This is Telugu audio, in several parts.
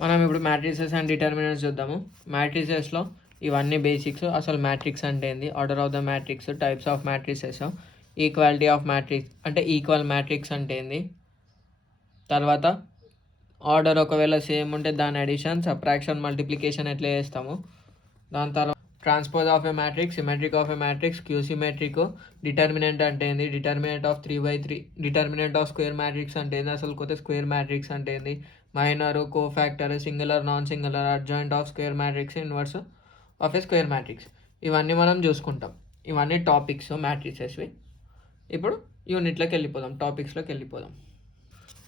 మనం ఇప్పుడు మ్యాట్రిసెస్ అండ్ డిటర్మినెంట్స్ చూద్దాము. మ్యాట్రిసెస్లో ఇవన్నీ బేసిక్స్. అసలు మ్యాట్రిక్స్ అంటే ఏంది, order of the matrix, types of matrices, equality of matrix అంటే ఈక్వల్ మ్యాట్రిక్స్ అంటే ఏంది, తర్వాత ఆర్డర్ ఒకవేళ సేమ్ ఉంటే దాని అడిషన్, సబ్ట్రాక్షన్, మల్టిప్లికేషన్ ఎట్లా చేస్తాము, దాని తర్వాత transpose of a matrix, symmetric of a matrix, skew symmetric, determinant అంటే ఏంది, determinant of 3/3, determinant of square matrix అంటే ఏంది, అసలు కొత్త స్క్వేర్ మ్యాట్రిక్స్ అంటే ఏంది, minor, cofactor, singular, non singular, adjoint of square matrix, inverse of a square matrix, ఇవన్నీ మనం చూసుకుంటాం. ఇవన్నీ టాపిక్స్ మ్యాట్రిసెస్వి. ఇప్పుడు యూనిట్లోకి వెళ్ళిపోదాం, టాపిక్స్లోకి వెళ్ళిపోదాం.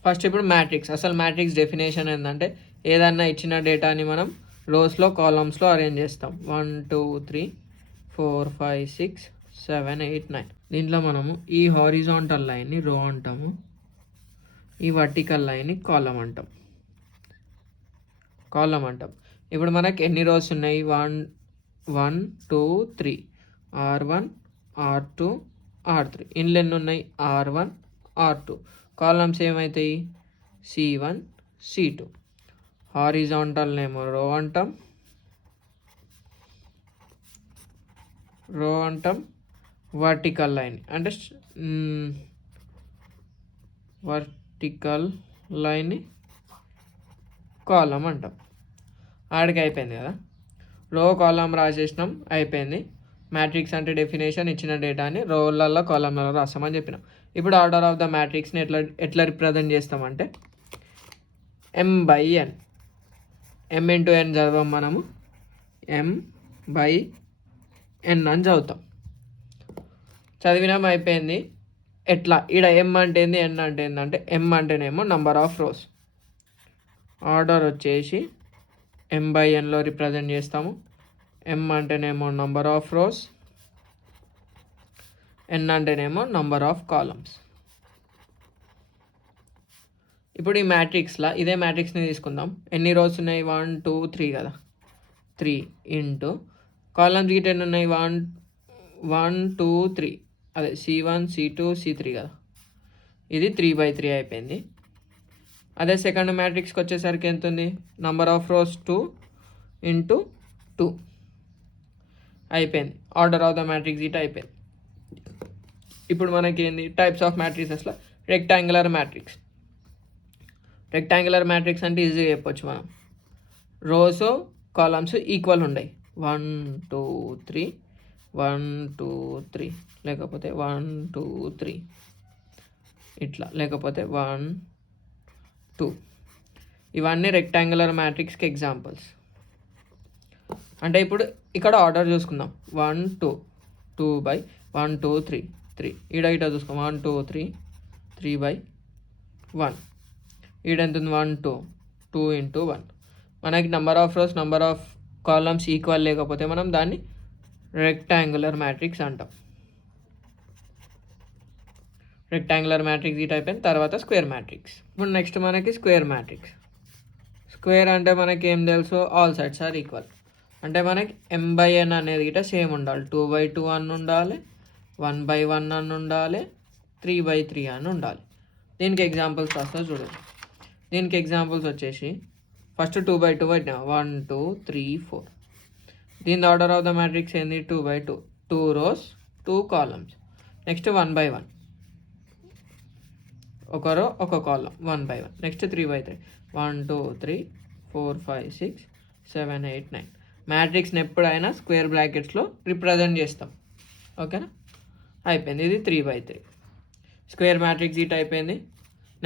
ఫస్ట్ ఇప్పుడు మ్యాట్రిక్స్. అసలు మ్యాట్రిక్స్ డెఫినేషన్ ఏంటంటే ఏదన్నా ఇచ్చిన డేటాని మనం రోస్లో కాలమ్స్లో అరేంజ్ చేస్తాం. 1 2 3 4 5 6 7 8 9. దీంట్లో మనము ఈ హారిజాంటల్ లైన్ని రో అంటాము, ఈ వర్టికల్ లైన్ని కాలం అంటాం. ఇప్పుడు మనకి ఎన్ని రోస్ ఉన్నాయి, 1 1 2 3, R1 R2 R3. ఇండ్లు ఎన్ని ఉన్నాయి, R1 R2. కాలమ్స్ ఏమవుతాయి, C1 C2. హారిజాంటల్ నేమో రో అంటాం, వర్టికల్ లైన్ అంటే వర్టికల్ లైన్ కాలం అంటాం. ఆడికి అయిపోయింది కదా, రో కాలం రాసేసినాం, అయిపోయింది. మ్యాట్రిక్స్ అంటే డెఫినేషన్, ఇచ్చిన డేటాని రోలలో కాలంలలో రాస్తామని చెప్పినాం. ఇప్పుడు ఆర్డర్ ఆఫ్ ద మ్యాట్రిక్స్ని ఎట్లా రిప్రజెంట్ చేస్తామంటే M/N. M ఇంటూ N చదవం మనము, M/N అని చదువుతాం. చదివినాం, అయిపోయింది. ఎట్లా ఈడ M అంటే ఏంది, N అంటే ఏంటంటే M అంటేనేమో నంబర్ ఆఫ్ రోస్, ఆర్డర్ వచ్చేసి M/Nలో రిప్రజెంట్ చేస్తాము. M అంటేనేమో నంబర్ ఆఫ్ రోస్, N అంటేనేమో నంబర్ ఆఫ్ కాలమ్స్. ఇప్పుడు ఈ మ్యాట్రిక్స్లో ఇదే మ్యాట్రిక్స్ని తీసుకుందాం. ఎన్ని రోస్ ఉన్నాయి, 1 2 3 కదా, 3 ఇంటూ కాలమ్స్ గిట్ ఎన్ని ఉన్నాయి, 1 1 2 3, అదే C1 C2 C3 కదా, ఇది 3/3 అయిపోయింది. అదే సెకండ్ మ్యాట్రిక్స్కి వచ్చేసరికి ఎంత ఉంది, నంబర్ ఆఫ్ రోస్ 2 ఇంటూ 2 అయిపోయింది. Order of the matrix it అయిపోయింది. ఇప్పుడు మనకి ఏంది, టైప్స్ ఆఫ్ మ్యాట్రిసెస్లో రెక్టాంగులర్ మ్యాట్రిక్స్. రెక్టాంగులర్ మ్యాట్రిక్స్ అంటే ఈజీగా చెప్పొచ్చు మనం, రోస్ కాలమ్స్ ఈక్వల్ ఉన్నాయి, 1 2 3 1 2 3, లేకపోతే 1 2 3 ఇట్లా, లేకపోతే 1 2. ఇవన్నీ రెక్టాంగులర్ మ్యాట్రిక్స్కి ఎగ్జాంపుల్స్. అంటే ఇప్పుడు ఇక్కడ ఆర్డర్ చూసుకుందాం, 1 2 2/1 2 3 3. ఈడ చూసుకుందాం, 1 2 3 3/1. ఈడ ఎంత ఉంది, 1 2 2 ఇంటూ 1. మనకి number of rose, number of columns equal లేకపోతే మనం దాన్ని రెక్టాంగులర్ మ్యాట్రిక్స్ అంటాం. రెక్టాంగులర్ మ్యాట్రిక్స్ ఈ టైప్ అయిన తర్వాత స్క్వేర్ మ్యాట్రిక్స్. ఇప్పుడు నెక్స్ట్ మనకి స్క్వేర్ మ్యాట్రిక్స్. స్క్వేర్ అంటే మనకి ఏం తెలుసు, ఆల్ సైడ్స్ ఆర్ ఈక్వల్. అంటే మనకి M/N అనేది గిట సేమ్ ఉండాలి, 2/2 అని ఉండాలి, 1/1 అని ఉండాలి, 3/3 అని ఉండాలి. దీనికి ఎగ్జాంపుల్స్ వస్తా చూడండి. దీనికి ఎగ్జాంపుల్స్ వచ్చేసి ఫస్ట్ 2/2 పెట్టినా, 1 2 3 4. దీని ఆర్డర్ ఆఫ్ ద మ్యాట్రిక్స్ ఏంది, 2/2, 2 రోస్ 2 కాలమ్స్. నెక్స్ట్ 1/1, ఒక రో ఒక కాలం, 1/1. నెక్స్ట్ 3/3, 1 2 3 4 5 6 7 8 9. మ్యాట్రిక్స్ని ఎప్పుడైనా స్క్వేర్ బ్రాకెట్స్లో రిప్రజెంట్ చేస్తాం. ఓకేనా, అయిపోయింది. ఇది 3/3 స్క్వేర్ మ్యాట్రిక్స్ ఇట్ అయిపోయింది.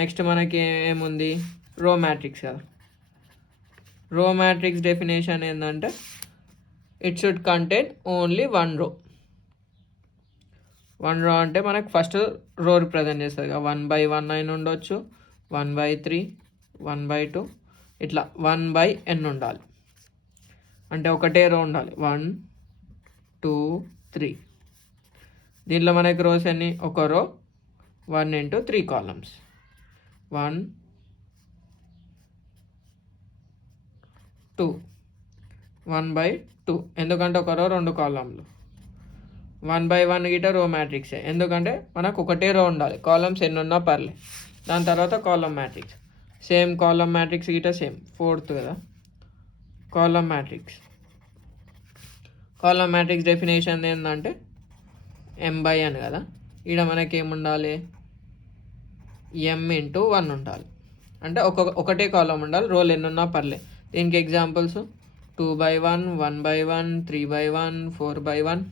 నెక్స్ట్ మనకి ఏముంది, రో మ్యాట్రిక్స్ కదా. రో మ్యాట్రిక్స్ డెఫినేషన్ ఏంటంటే ఇట్ షుడ్ కంటైన్ ఓన్లీ 1 రో. 1 రో అంటే మనకు ఫస్ట్ రో రిప్రజెంట్ చేస్తుంది కదా, 1/1 అయిన ఉండొచ్చు, 1/3 1/2 ఇట్లా 1/n ఉండాలి. అంటే ఒకటే రో ఉండాలి, 1 2 3. దీంట్లో మనకి రోస్ ఎన్ని, ఒక రో 1 ఇంటూ 3 కాలమ్స్, 1 2 1/2. ఎందుకంటే ఒక రో 2 కాలమ్లు. 1/1 గిట రో మ్యాట్రిక్సే, ఎందుకంటే మనకు ఒకటే రో ఉండాలి, కాలమ్స్ ఎన్ని ఉన్నా పర్లే. దాని తర్వాత column matrix. Same column matrix గిట సేమ్ ఫోర్త్ కదా. కాలమ్ మ్యాట్రిక్స్ డెఫినేషన్ ఏంటంటే m/n కదా. ఈడ మనకి ఏముండాలి, m×1 ఉండాలి. అంటే ఒకటే కాలం ఉండాలి, రోల్ ఎన్ని ఉన్నా పర్లేదు. దీనికి ఎగ్జాంపుల్స్ 2/1, 1/1, 3/1, 4/1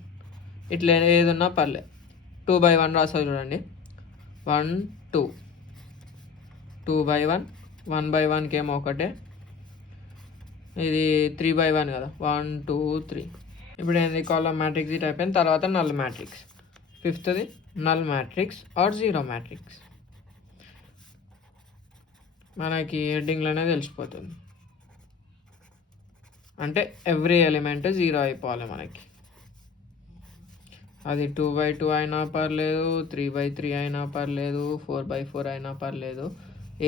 ఇట్లా ఏది ఉన్నా పర్లేదు. 2/1 రాసా చూడండి, 1 2, 2/1, 1/1కి ఏమో ఒకటే, ఇది 3/1 కదా, 1 2 3. ఇప్పుడు ఏంది, కాలమ్ మ్యాట్రిక్స్ ఇట్ అయిపోయిన తర్వాత నల్ మ్యాట్రిక్స్. ఫిఫ్త్ది null matrix or zero matrix. మనకి హెడ్డింగ్లోనే తెలిసిపోతుంది. అంటే ఎవ్రీ ఎలిమెంట్ 0 అయిపోవాలి మనకి. అది 2/2 అయినా పర్లేదు, 3/3 అయినా పర్లేదు, 4/4 అయినా పర్లేదు,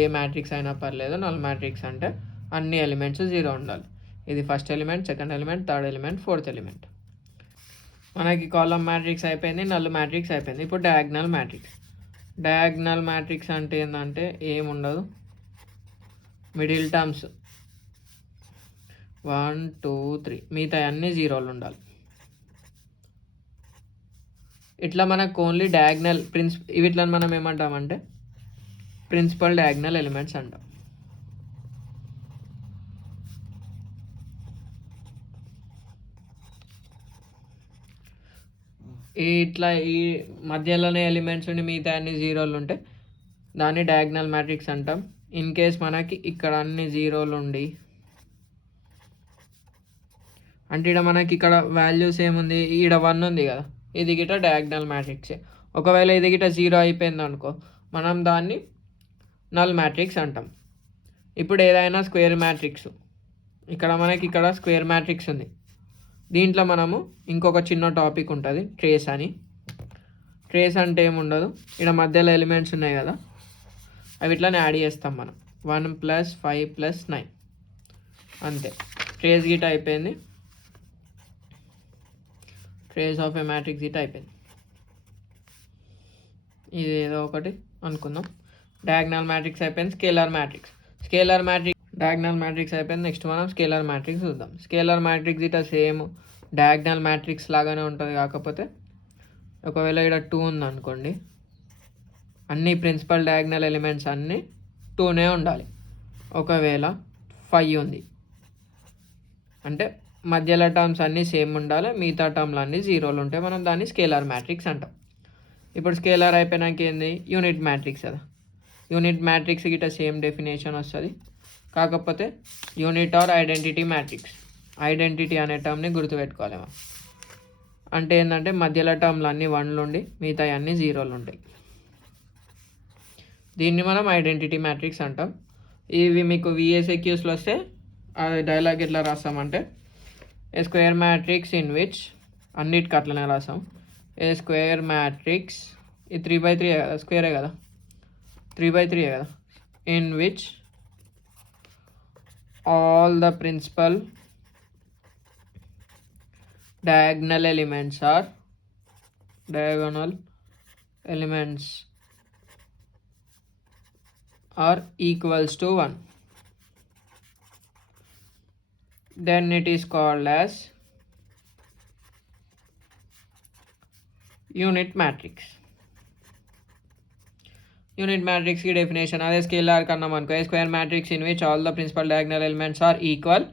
ఏ మ్యాట్రిక్స్ అయినా పర్లేదు. నల్ మ్యాట్రిక్స్ అంటే అన్ని ఎలిమెంట్స్ 0 ఉండాలి. ఇది first element, second element, third element, fourth element. మనకి కాలమ్ మ్యాట్రిక్స్ అయిపోయింది, నల్ మ్యాట్రిక్స్ అయిపోయింది. ఇప్పుడు డయాగ్నల్ మ్యాట్రిక్స్ అంటే ఏంటంటే ఏముండదు, మిడిల్ టర్మ్స్ 1 2 3 మిగతా అన్ని 0లు ఉండాలి. ఇట్లా మనకు ఓన్లీ డయాగ్నల్ వీటిని మనం ఏమంటామంటే ప్రిన్సిపల్ డయాగ్నల్ ఎలిమెంట్స్ అంటాం. ఇట్లా ఈ మధ్యలోనే ఎలిమెంట్స్ ఉండి మిగతా అన్ని 0లు ఉంటే దాన్ని డయాగ్నల్ మ్యాట్రిక్స్ అంటాం. ఇన్ కేస్ మనకి ఇక్కడ అన్ని 0లు ఉండి, అంటే ఇక్కడ మనకి ఇక్కడ వాల్యూస్ ఏముంది, ఈడ 1 ఉంది కదా, ఇది గిట డయాగ్నల్ మ్యాట్రిక్సే. ఒకవేళ ఇది గిట 0 అయిపోయింది అనుకో, మనం దాన్ని నల్ మ్యాట్రిక్స్ అంటాం. ఇప్పుడు ఏదైనా స్క్వేర్ మ్యాట్రిక్స్, ఇక్కడ స్క్వేర్ మ్యాట్రిక్స్ ఉంది. దీంట్లో మనము ఇంకొక చిన్న టాపిక్ ఉంటుంది, ట్రేస్ అని. ట్రేస్ అంటే ఏముండదు, ఇక్కడ మధ్యలో ఎలిమెంట్స్ ఉన్నాయి కదా, అవి ఇట్లానే యాడ్ చేస్తాం మనం. 1 + 5 + 9 అంతే. ట్రేస్ గిట్ అయిపోయింది, trace of A matrix Git అయిపోయింది. ఇది ఏదో ఒకటి అనుకుందాం. డయాగ్నల్ మ్యాట్రిక్స్ అయిపోయింది. డయాగ్నల్ మ్యాట్రిక్స్ అయిపోయింది. నెక్స్ట్ మనం స్కేలర్ మ్యాట్రిక్స్ చూద్దాం. స్కేలర్ మ్యాట్రిక్స్ ఇట సేమ్ డయాగ్నల్ మ్యాట్రిక్స్ లాగానే ఉంటుంది, కాకపోతే ఒకవేళ ఇక్కడ 2 ఉంది అనుకోండి, అన్ని ప్రిన్సిపల్ డయాగ్నల్ ఎలిమెంట్స్ అన్నీ 2నే ఉండాలి. ఒకవేళ 5 ఉంది అంటే మధ్యలో టర్మ్స్ అన్నీ సేమ్ ఉండాలి, మిగతా టర్మ్లు అన్నీ 0లు ఉంటాయి. మనం దాన్ని స్కేలర్ మ్యాట్రిక్స్ అంటాం. ఇప్పుడు స్కేలర్ అయిపోయినాక ఏంది, యూనిట్ మ్యాట్రిక్స్ కదా. యూనిట్ మ్యాట్రిక్స్ గిట్ట సేమ్ డెఫినేషన్ వస్తుంది, కాకపోతే unit or identity matrix. Identity అనే టర్మ్ని గుర్తుపెట్టుకోవాలి మనం. అంటే ఏంటంటే మధ్యలో టర్మ్లు అన్నీ 1లు ఉండి మిగతా అన్నీ 0లు ఉంటాయి. దీన్ని మనం ఐడెంటిటీ మ్యాట్రిక్స్ అంటాం. ఇవి మీకు VSQస్లో వస్తే అది డైలాగ్ ఎట్లా రాస్తామంటే, ఏ స్క్వేర్ మ్యాట్రిక్స్ ఇన్ విచ్, అన్నిటికి అట్లనే రాసాం. ఏ స్క్వేర్ మ్యాట్రిక్స్, ఈ 3/3 కదా, స్క్వేరే కదా, 3/3 కదా, in which all the principal diagonal elements are equals to 1, then it is called as unit matrix. Unit matrix కి డెఫినేషన్ అదే స్కేలార్ కన్నాం అనుకో, a square matrix in which all the principal diagonal elements are equal,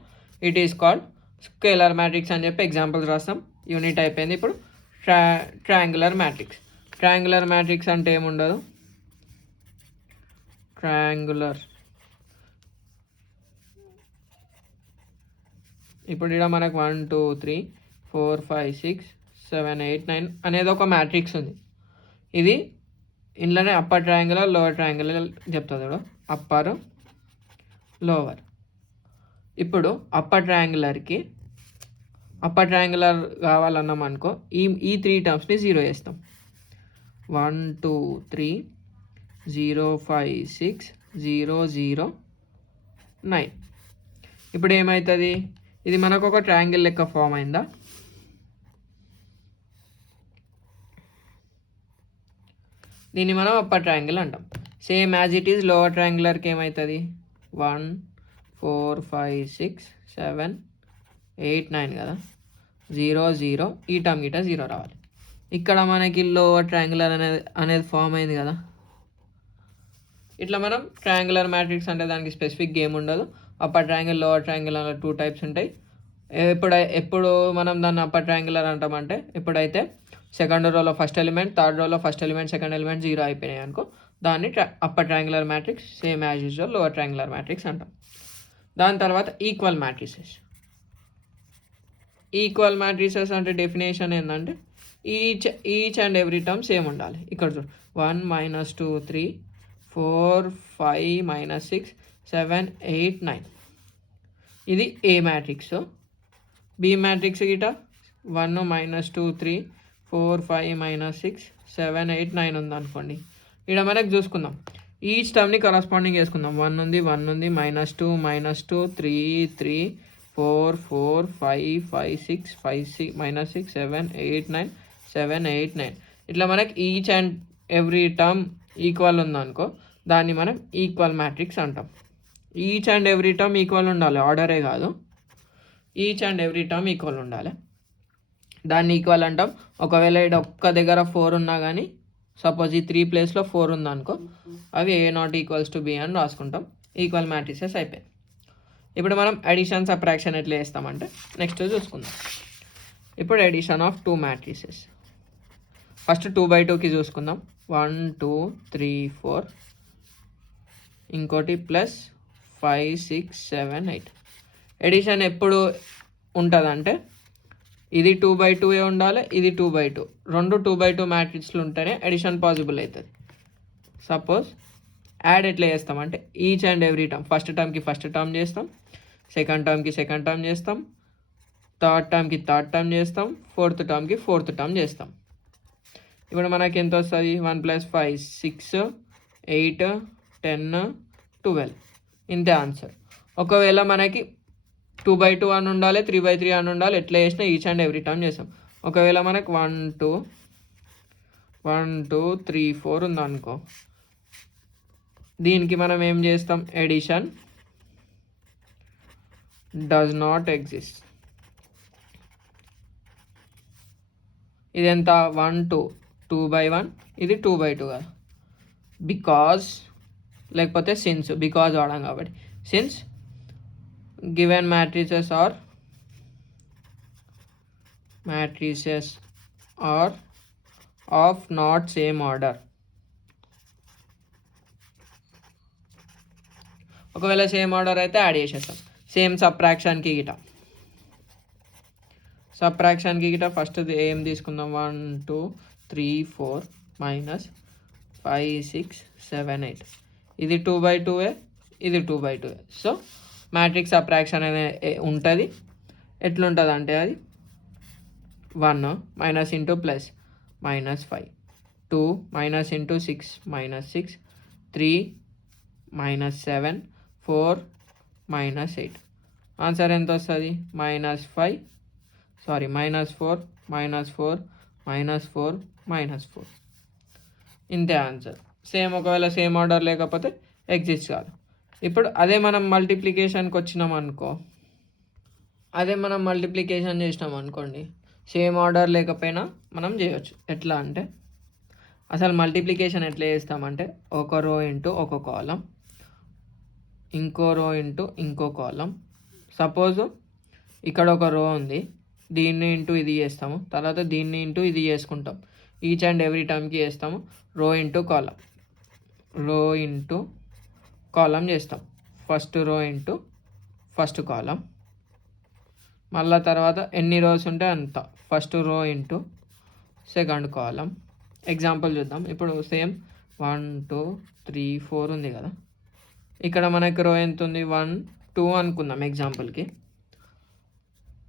it is called scalar matrix అని చెప్పి ఎగ్జాంపుల్స్ రాస్తాం. యూనిట్ అయిపోయింది. ఇప్పుడు ట్రయాంగులర్ మ్యాట్రిక్స్ అంటే ఏముండదు, ఇప్పుడు ఇక్కడ మనకు 1 2 3 4 5 6 7 8 9 అనేది ఒక మ్యాట్రిక్స్ ఉంది. ఇది ఇంట్లోనే అప్పర్ ట్రయాంగులర్, లోవర్ ట్రయాంగులర్ చెప్తుంది చూడు, అప్పర్ లోవర్. ఇప్పుడు అప్పర్ ట్రయాంగులర్ కావాలన్నాం అనుకో, ఈ 3 టర్మ్స్ని 0 చేస్తాం. 1 2 3 0 5 6 0 0 9. ఇప్పుడు ఏమవుతుంది, ఇది మనకు ఒక ట్రయాంగిల్ లెక్క ఫామ్ అయిందా. దీన్ని మనం అప్పర్ ట్రయాంగిల్ అంటాం. Same as it is lower ట్రయాంగులర్కి ఏమవుతుంది, 1 4 5 6 7 8 9 కదా, 0 0 ఈ టర్మ్ గిట 0 రావాలి. ఇక్కడ మనకి లోవర్ ట్రయాంగులర్ అనేది ఫామ్ అయింది కదా. ఇట్లా మనం ట్రయాంగులర్ మ్యాట్రిక్స్ అంటే దానికి స్పెసిఫిక్ గేమ్ ఉండదు. అప్పర్ ట్రయాంగిల్, లోవర్ ట్రయాంగిల్ అలా 2 టైప్స్ ఉంటాయి. ఎప్పుడు మనం దాన్ని అప్పర్ ట్రయాంగులర్ అంటామంటే ఎప్పుడైతే సెకండ్ రోలో ఫస్ట్ ఎలిమెంట్, థర్డ్ రోలో ఫస్ట్ ఎలిమెంట్, సెకండ్ ఎలిమెంట్ 0 అయిపోయినాయి అనుకో, దాన్ని upper triangular matrix, same as usual lower triangular matrix అంటాం. దాని తర్వాత ఈక్వల్ మ్యాట్రిసెస్. ఈక్వల్ మ్యాట్రిసెస్ అంటే డెఫినేషన్ ఏంటంటే each and every term same ఉండాలి. ఇక్కడ చూడు 1 - 2 3 4 5 - 6 7 8 9 ఇది ఏ మ్యాట్రిక్స్. బి మ్యాట్రిక్స్ గిట 1 - 2 3 4 5 - 6 7 8 9 ఉంది అనుకోండి. ఇక్కడ మనకు చూసుకుందాం, ఈచ్ టర్మ్ని కరస్పాండింగ్ చేసుకుందాం. 1 ఉంది, -2 -2 3 3 4 4 5 5 6 5 6 7 8 9 7 8 9 ఇట్లా మనకి each and every term equal ఉందనుకో, దాన్ని మనం ఈక్వల్ మ్యాట్రిక్స్ అంటాం. Each and every term equal ఉండాలి, ఆర్డరే కాదు. Each and every term equal ఉండాలి, దాన్ని ఈక్వల్ అంటాం. ఒకవేళ ఇక్కడ ఒక్క దగ్గర 4 ఉన్నా కానీ, సపోజ్ ఈ 3 ప్లేస్లో 4 ఉందనుకో, అవి A not = B అని రాసుకుంటాం. ఈక్వల్ మ్యాట్రిసెస్ అయిపోయాయి. ఇప్పుడు మనం అడిషన్, సబ్ట్రాక్షన్ ఎట్లా చేస్తామంటే నెక్స్ట్ చూసుకుందాం. ఇప్పుడు అడిషన్ ఆఫ్ 2 మ్యాట్రిసెస్. ఫస్ట్ 2/2కి చూసుకుందాం. 1 2 3 4 ఇంకోటి ప్లస్ 5 6 7 8. ఎడిషన్ ఎప్పుడు ఉంటుందంటే ఇది 2/2 ఉండాలి, ఇది 2/2, రెండు 2/2 మ్యాట్రిక్స్లు ఉంటేనే ఎడిషన్ పాసిబుల్ అవుతుంది. సపోజ్ యాడ్ ఎట్లా చేస్తామంటే each and every term, first టర్మ్కి ఫస్ట్ టర్మ్ చేస్తాం, సెకండ్ టర్మ్కి సెకండ్ టర్మ్ చేస్తాం, థర్డ్ టర్మ్కి థర్డ్ టర్మ్ చేస్తాం, ఫోర్త్ టర్మ్కి ఫోర్త్ టర్మ్ చేస్తాం. ఇప్పుడు మనకి ఎంత వస్తుంది? 1 + 5 6 8 10 12 ఇంతే ఆన్సర్. ఒకవేళ మనకి 2/2 అని ఉండాలి, 3/3 అని ఉండాలి, ఎట్లా చేసినా ఈచ్ అండ్ ఎవ్రీ టర్మ్ చేస్తాం. ఒకవేళ మనకి 1 2 3 4 ఉందనుకో, దీనికి మనం ఏం చేస్తాం? Addition does not exist. ఇది ఎంత? 1 2 2/1, ఇది 2/2 కదా. బికాజ్ లేకపోతే సిన్స్, బికాజ్ వాడాం కాబట్టి, since given matrices are of not same order. ఒకవేళ సేమ్ ఆర్డర్ అయితే యాడ్ చేసేస్తాం. సేమ్ సబ్ట్రాక్షన్కి గిట ఫస్ట్ ఏం తీసుకుందాం? 1 2 3 4 -5 6 7 8 ఇది 2/2, ఇది 2/2. సో మ్యాట్రిక్స్ సబ్ట్రాక్షన్ అనేది ఉంటుంది. ఎట్లుంటుంది అంటే అది 1 - ఇంటూ ప్లస్ -5 2 - ఇంటూ 6 -6 3 -7 4 -8. ఆన్సర్ ఎంత వస్తుంది? -4 -4 -4 ఇంతే ఆన్సర్. సేమ్ ఒకవేళ సేమ్ ఆర్డర్ లేకపోతే ఎగ్జిస్ట్ కాదు. ఇప్పుడు అదే మనం మల్టిప్లికేషన్కి వచ్చినాం అనుకో, చేసినాం అనుకోండి, సేమ్ ఆర్డర్ లేకపోయినా మనం చేయొచ్చు. ఎట్లా అంటే అసలు మల్టిప్లికేషన్ ఎట్లా చేస్తామంటే ఒక రో ఇంటూ ఒక కాలం, ఇంకో రో ఇంటూ ఇంకో కాలం. సపోజ్ ఇక్కడ ఒక రో ఉంది, దీన్ని ఇంటూ ఇది చేస్తాము, తర్వాత దీన్ని ఇంటూ ఇది చేసుకుంటాం. ఈచ్ అండ్ ఎవ్రీ టర్మ్కి చేస్తాము. రో ఇంటూ కాలం చేస్తాం. ఫస్ట్ రో ఇంటూ ఫస్ట్ కాలం, మళ్ళీ తర్వాత ఎన్ని రోస్ ఉంటే అంత, first rho into second column. Example చూద్దాం. ఇప్పుడు సేమ్ 1 2 3 4 ఉంది కదా, ఇక్కడ మనకి రో ఎంత ఉంది? 1 2 అనుకుందాం ఎగ్జాంపుల్కి.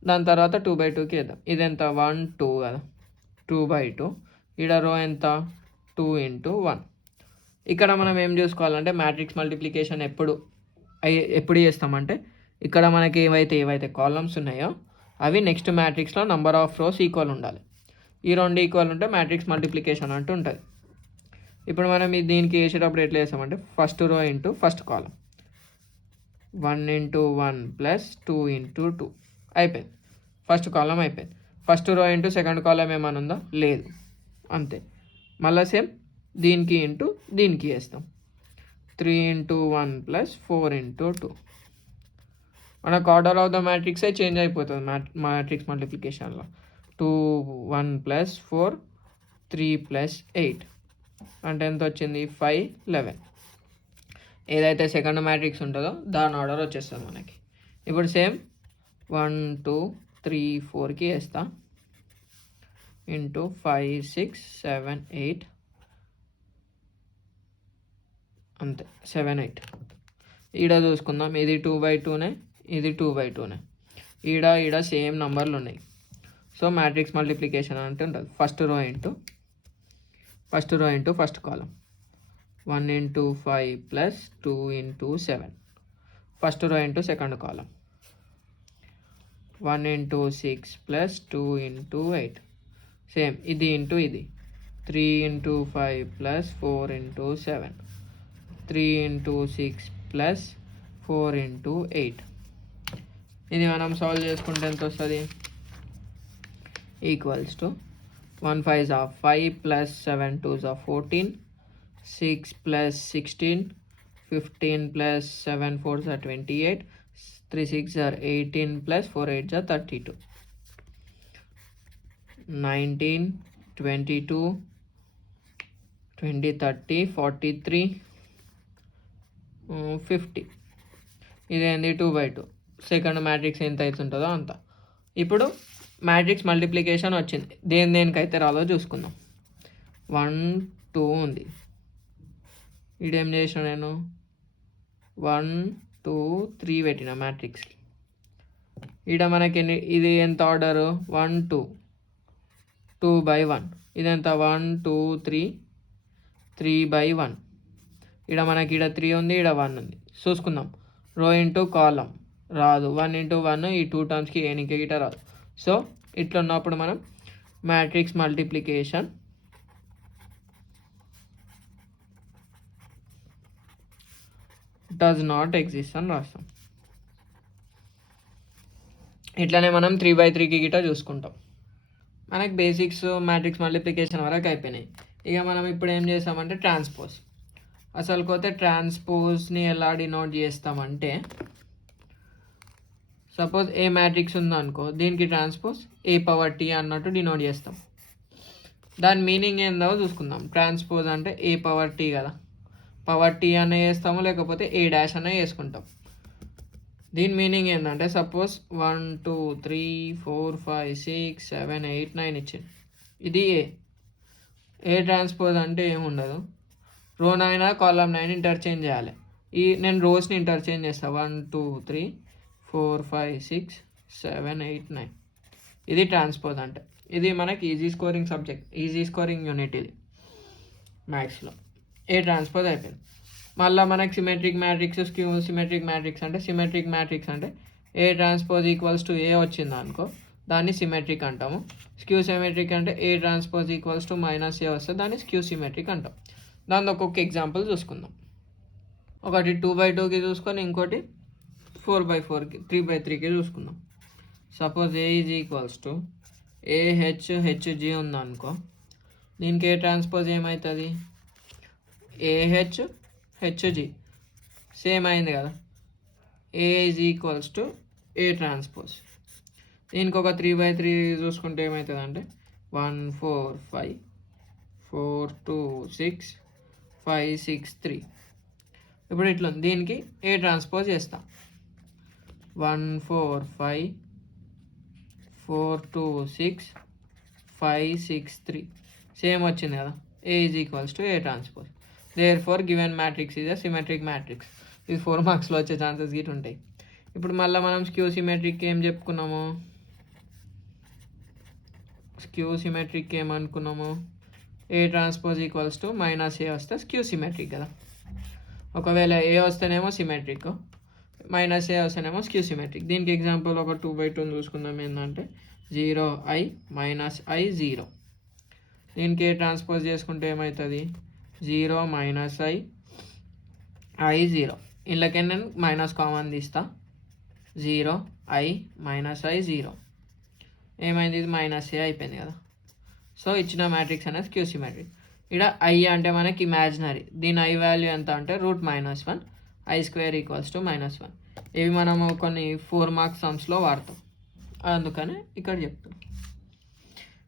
దాని తర్వాత 2/2కి వేద్దాం. ఇది ఎంత? 1 2 కదా, 2/2. ఇక్కడ రో ఎంత? 2 × 1. ఇక్కడ మనం ఏం చూసుకోవాలంటే మ్యాట్రిక్స్ మల్టిప్లికేషన్ ఎప్పుడు చేస్తామంటే ఇక్కడ మనకి ఏవైతే కాలమ్స్ ఉన్నాయో అవి నెక్స్ట్ మ్యాట్రిక్స్లో నంబర్ ఆఫ్ రోస్ ఈక్వల్ ఉండాలి. ఈ రెండు ఈక్వల్ ఉంటే మ్యాట్రిక్స్ మల్టిప్లికేషన్ అంటూ ఉంటుంది. ఇప్పుడు మనం దీనికి వేసేటప్పుడు ఎట్లా చేస్తామంటే ఫస్ట్ రో ఇంటూ ఫస్ట్ కాలం. 1 ఇంటూ 1 ప్లస్ 2 ఇంటూ 2 అయిపోయింది. ఫస్ట్ కాలం అయిపోయింది. First rho into second column ఏమైనా ఉందా? లేదు. అంతే. మళ్ళీ సేమ్ దీనికి ఇంటూ దీనికి వేస్తాం. 3 ఇంటూ 1 ప్లస్ 4 ఇంటూ 2. మనకు ఆర్డర్ ఆఫ్ ద మ్యాట్రిక్సే చేంజ్ అయిపోతుంది మ్యాట్రిక్స్ మల్టిప్లికేషన్లో. 2 1 ప్లస్ 4 3 ప్లస్ 8 అంటే ఎంత వచ్చింది? 5 11. ఏదైతే సెకండ్ మ్యాట్రిక్స్ ఉంటుందో దాని ఆర్డర్ వచ్చేస్తుంది మనకి. ఇప్పుడు సేమ్ 1 2 3 4కి వేస్తా. ఇంటూ 5 6 7 8 అంతే 7 8. ఈడ చూసుకుందాం. ఇది 2/2నే, ఇది 2/2నే. ఈడ సేమ్ నంబర్లు ఉన్నాయి. సో మ్యాట్రిక్స్ మల్టిప్లికేషన్ అంటే ఉంటుంది. ఫస్ట్ రో ఇంటూ ఫస్ట్ కాలం. 1 into 5 plus 2 into 7. First rho into second column. 1 into 6 plus 2 into 8. Same ఇది ఇంటూ ఇది. 3 into 5 plus 4 into 7. 3 into 6 plus 4 into 8. ఇది మనం సాల్వ్ చేసుకుంటే ఎంత వస్తుంది? Equals to 1 5s are 5 plus 7 2s are 14, 6 plus 16, 15 plus 7 4s are 28, 3 6 are 18 plus 4 8s are 32, 19 22 20 30 43 50. ఇదేంది? 2/2. సెకండ్ మ్యాట్రిక్స్ ఎంత అవుతుంటుందో అంత. ఇప్పుడు మ్యాట్రిక్స్ మల్టిప్లికేషన్ వచ్చింది. దేనికైతే రాదో చూసుకుందాం. 1 2 ఉంది. ఇడేం చేసిన నేను 1 2 3 పెట్టిన మ్యాట్రిక్స్కి. ఈడ మనకి ఇది ఎంత ఆర్డరు? 1 2 2/1. ఇదెంత? 1 2 3 3/1. ఈడ మనకి ఈడ 3 ఉంది, ఈడ 1 ఉంది. చూసుకుందాం. రో ఇంటూ కాలం రాదు. 1 ఇంటూ 1 ఈ 2 టర్మ్స్కి ఏనికి గిట రాదు. సో ఇట్లా ఉన్నప్పుడు మనం matrix multiplication does not exist అని రాస్తాం. ఇట్లానే మనం 3/3కి గిట చూసుకుంటాం. మనకి బేసిక్స్ మ్యాట్రిక్స్ మల్టిప్లికేషన్ వరకు అయిపోయినాయి. ఇక మనం ఇప్పుడు ఏం చేస్తామంటే ట్రాన్స్పోజ్. అసలు పోతే ట్రాన్స్పోజ్ని ఎలా డినోట్ చేస్తామంటే, సపోజ్ ఏ మ్యాట్రిక్స్ ఉందనుకో, దీనికి ట్రాన్స్పోజ్ a/t అన్నట్టు డినోట్ చేస్తాం. దాని మీనింగ్ ఏందో చూసుకుందాం. ట్రాన్స్పోజ్ అంటే a/t కదా, పవర్ t అనే వేస్తాము, లేకపోతే a' అనే వేసుకుంటాం. దీని మీనింగ్ ఏంటంటే, సపోజ్ 1 2 3 4 5 6 7 8 9 ఇచ్చింది. ఇది ఏ ట్రాన్స్పోజ్ అంటే ఏముండదు. రో 9 కాలం 9 ఇంటర్చేంజ్ చేయాలి. నేను రోస్ని ఇంటర్చేంజ్ చేస్తాను. 1 2 3 4 5 6 7 8 9. ఇది ట్రాన్స్పోజ్ అంటే. ఇది మనకి easy scoring subject, easy scoring unit ఇది మ్యాథ్స్లో. ఏ ట్రాన్స్పోజ్ అయిపోయింది. మళ్ళీ మనకి symmetric matrix, skew symmetric matrix అంటే, సిమెట్రిక్ మ్యాట్రిక్స్ అంటే ఏ ట్రాన్స్పోజ్ ఈక్వల్స్ టు ఏ వచ్చింది అనుకో, దాన్ని సిమెట్రిక్ అంటాము. స్క్యూ సిమెట్రిక్ అంటే ఏ ట్రాన్స్పోజ్ ఈక్వల్స్ టు -a వస్తే దాన్ని స్క్యూ సిమెట్రిక్ అంటాం. దాని ఒక్కొక్క ఎగ్జాంపుల్ చూసుకుందాం. ఒకటి 2/2కి చూసుకొని, ఇంకోటి 4/4కి 3/3కి చూసుకుందాం. Suppose A is equals to AHG ఉందనుకో, దీనికి ఏ ట్రాన్స్పోజ్ ఏమవుతుంది? AHG సేమ్ అయింది కదా. A is equals to A transpose. దీనికి ఒక 3/3 చూసుకుంటే ఏమవుతుంది అంటే 1 4 5 4 2 6 5 6 3. ఇప్పుడు ఇట్లా దీనికి ఏ ట్రాన్స్పోజ్ చేస్తాం. 1 4 5 4 2 6 5 6 3 సేమ్ వచ్చింది కదా. A is equals to A transpose. Therefore given matrix is a symmetric matrix. ఇది 4 మార్క్స్లో వచ్చే ఛాన్సెస్ గిట్ ఉంటాయి. ఇప్పుడు మళ్ళీ మనం స్క్యూ సిమెట్రిక్ ఏం చెప్పుకున్నాము? స్క్యూ సిమెట్రిక్ ఏమనుకున్నాము? A transpose equals to -a వస్తే స్క్యూ సిమెట్రిక్ కదా. ఒకవేళ ఏ వస్తేనేమో సిమెట్రిక్, -a వస్తేనేమో స్క్యూ సిమెట్రిక్. దీనికి ఎగ్జాంపుల్ ఒక 2/2 చూసుకుందాం. ఏంటంటే 0i -i 0. దీనికి ఏ ట్రాన్స్పోజ్ చేసుకుంటే ఏమవుతుంది? 0 - i 0. ఇందులోకి నేను మైనస్ కామన్ తీస్తా, 0 i మైనస్ i 0, ఏమైంది ఇది మైనస్ ఏ అయిపోయింది కదా. సో ఇచ్చిన మ్యాట్రిక్స్ అనేది స్క్యూ సిమెట్రిక్. ఇక్కడ i అంటే మనకి ఇమాజినరీ, దీని i వాల్యూ ఎంత అంటే √-1, i² = -1. ఇవి మనము కొన్ని 4 మార్క్స్ సమ్స్లో వాడతాం, అందుకనే ఇక్కడ చెప్తాం.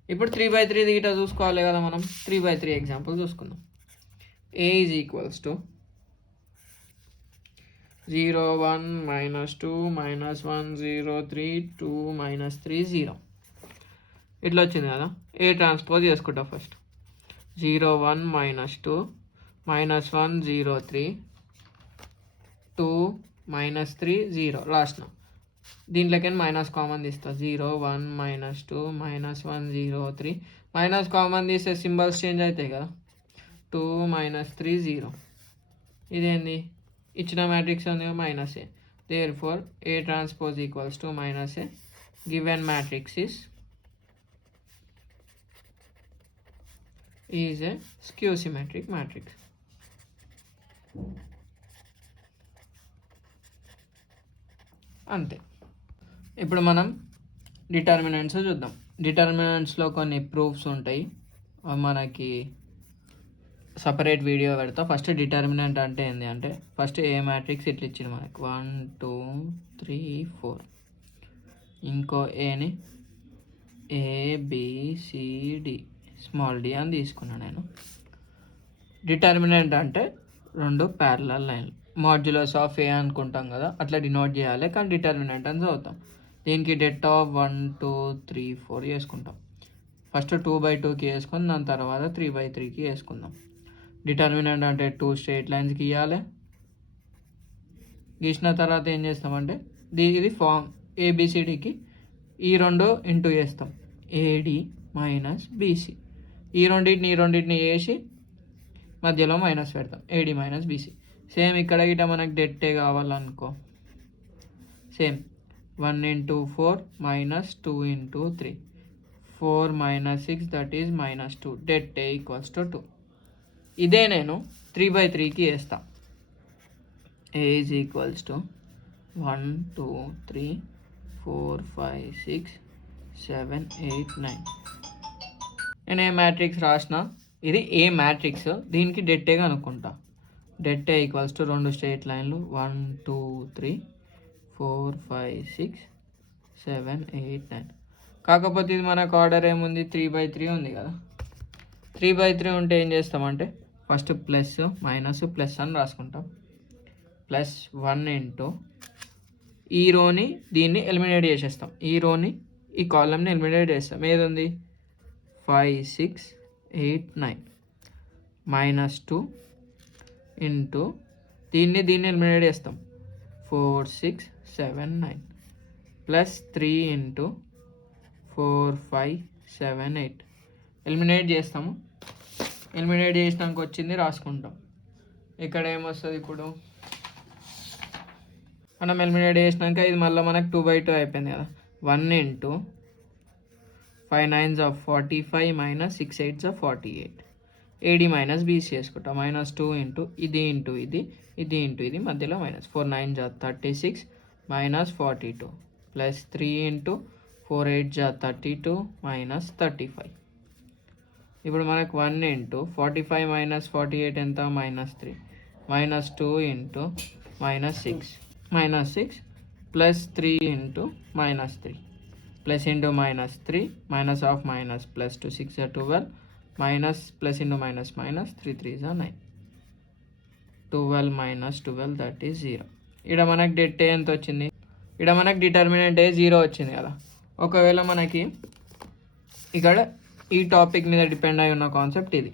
ఇప్పుడు 3/3 గిట చూసుకోవాలి కదా మనం. 3/3 ఎగ్జాంపుల్ చూసుకుందాం. a = 0 1 -2 -1 0 3 2 -3 0 ఇట్లా వచ్చింది కదా. ఏ ట్రాన్స్పోజ్ చేసుకుంటా ఫస్ట్. 0 1 -2 -1 0 3 2 -3 0 రాసిన. దీంట్లోకి మైనస్ కామన్ తీస్తా. 0 1 -2 -1 0 3 మైనస్ కామన్ తీస్తే సింబల్స్ చేంజ్ అవుతాయి కదా. 2 -3 0 ఇదేంది ఇచ్చిన మ్యాట్రిక్స్ ఉంది minus A. Therefore A transpose = -a. Given matrix is a skew symmetric matrix. అంతే. ఇప్పుడు మనం డిటర్మినెంట్స్ చూద్దాం. డిటర్మినెంట్స్లో కొన్ని ప్రూఫ్స్ ఉంటాయి, మనకి సపరేట్ వీడియో పెడతా. ఫస్ట్ డిటర్మినెంట్ అంటే ఏంటి అంటే, ఫస్ట్ ఏ మ్యాట్రిక్స్ ఇట్లా ఇచ్చింది మనకి 1 2 3 4, ఇంకో ఏని ABCD స్మాల్ d అని తీసుకున్నాను నేను. డిటర్మినెంట్ అంటే 2 ప్యారలల్ లైన్లు, మాడ్యులస్ ఆఫ్ ఏ అనుకుంటాం కదా, అట్లా డినోట్ చేయాలి, కానీ డిటర్మినెంట్ అని చదువుతాం. దీనికి det of 1 2 3 4 చేసుకుంటాం. ఫస్ట్ 2/2కి వేసుకొని దాని తర్వాత 3/3కి వేసుకుందాం. డిటర్మినెంట్ అంటే 2 స్ట్రైట్ లైన్స్ గీయాలి. గీసిన తర్వాత ఏం చేస్తామంటే ఇది ఫామ్ ABCDకి ఈ 2 ఇంటూ వేస్తాం, AD - BC. ఈ రెండింటిని వేసి మధ్యలో మైనస్ పెడతాం, AD - BC. సేమ్ ఇక్కడ గిట మనకు డెట్టే కావాలనుకో, సేమ్ 1 × 4 - 2 × 3 4 - 6 దట్ ఈజ్ -2. డెట్టే = 2. ఇదే నేను 3/3కి వేస్తా. A = 1 2 3 4 5 6 7 8 9. నేను ఏ మ్యాట్రిక్స్ రాసిన, ఇది ఏ మ్యాట్రిక్స్, దీనికి డెట్టే కనుక్కుంటా. డెట్టే = 2 స్ట్రైట్ లైన్లు 1 2 3 4 5 6 7 8 9. కాకపోతే ఇది మనకు ఆర్డర్ ఏముంది, 3/3 ఉంది కదా. 3/3 ఉంటే ఏం చేస్తామంటే ఫస్ట్ ప్లస్ మైనస్ ప్లస్ అని రాసుకుంటాం. +1 ఇంటూ ఈ రోని దీన్ని ఎలిమినేట్ చేసేస్తాం, ఈ రోని ఈ కాలమ్ని ఎలిమినేట్ చేస్తాం. ఏది ఉంది 5 6 8 9 -2 ఇంటూ దీన్ని ఎలిమినేట్ చేస్తాం 4 6 7 9 +3 ఇంటూ 4 5 7 8 ఎలిమినేట్ చేస్తాము. ఎలిమినేట్ చేసినాక వచ్చింది రాసుకుంటాం. ఇక్కడ ఏమొస్తుంది, ఇప్పుడు మనం ఎలిమినేట్ చేసినాక ఇది మళ్ళీ మనకు 2/2 అయిపోయింది కదా. 1 into 5 9s 45 - 6 8s 48. AD - BC చేసుకుంటాం. -2 ఇంటూ ఇది ఇంటూ ఇది ఇంటూ ఇది మధ్యలో మైనస్ 4 9s 36 -42 +3 ఇంటూ 4 8s 32 -35. ఇప్పుడు మనకు 1 ఇంటూ 45 - 48 ఎంత, -3 -2 into -6 +3 into -3 plus into -3 -of +2 6 12 plus into -3 3 9 12 - 12 that is 0. ఇక్కడ మనకు డెట్ ఎంత వచ్చింది, ఇక్కడ మనకు డిటర్మినెంట్ 0 వచ్చింది కదా. ఒకవేళ మనకి ఇక్కడ ఈ టాపిక్ మీద డిపెండ్ అయి ఉన్న కాన్సెప్ట్ ఇది.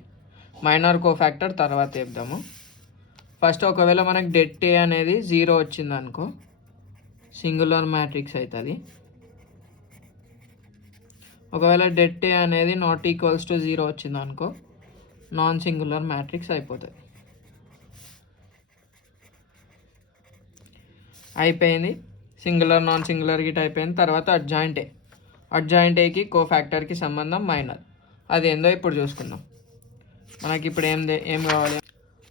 మైనర్ కోఫాక్టర్ తర్వాత చెప్దాము. ఫస్ట్ ఒకవేళ మనకు డెట్ అనేది 0 వచ్చింది అనుకో, సింగులర్ మ్యాట్రిక్స్ అవుతుంది. ఒకవేళ డెట్ అనేది ≠ 0 వచ్చింది అనుకో, నాన్ సింగులర్ మ్యాట్రిక్స్ అయిపోతుంది. అయిపోయింది సింగులర్ నాన్ సింగులర్ గిట్ అయిపోయింది. తర్వాత అడ్జాయింట్ ఏకి కోఫాక్టర్కి సంబంధం మైనర్, అదేందో ఇప్పుడు చూసుకుందాం. మనకి ఇప్పుడు ఏం కావాలి,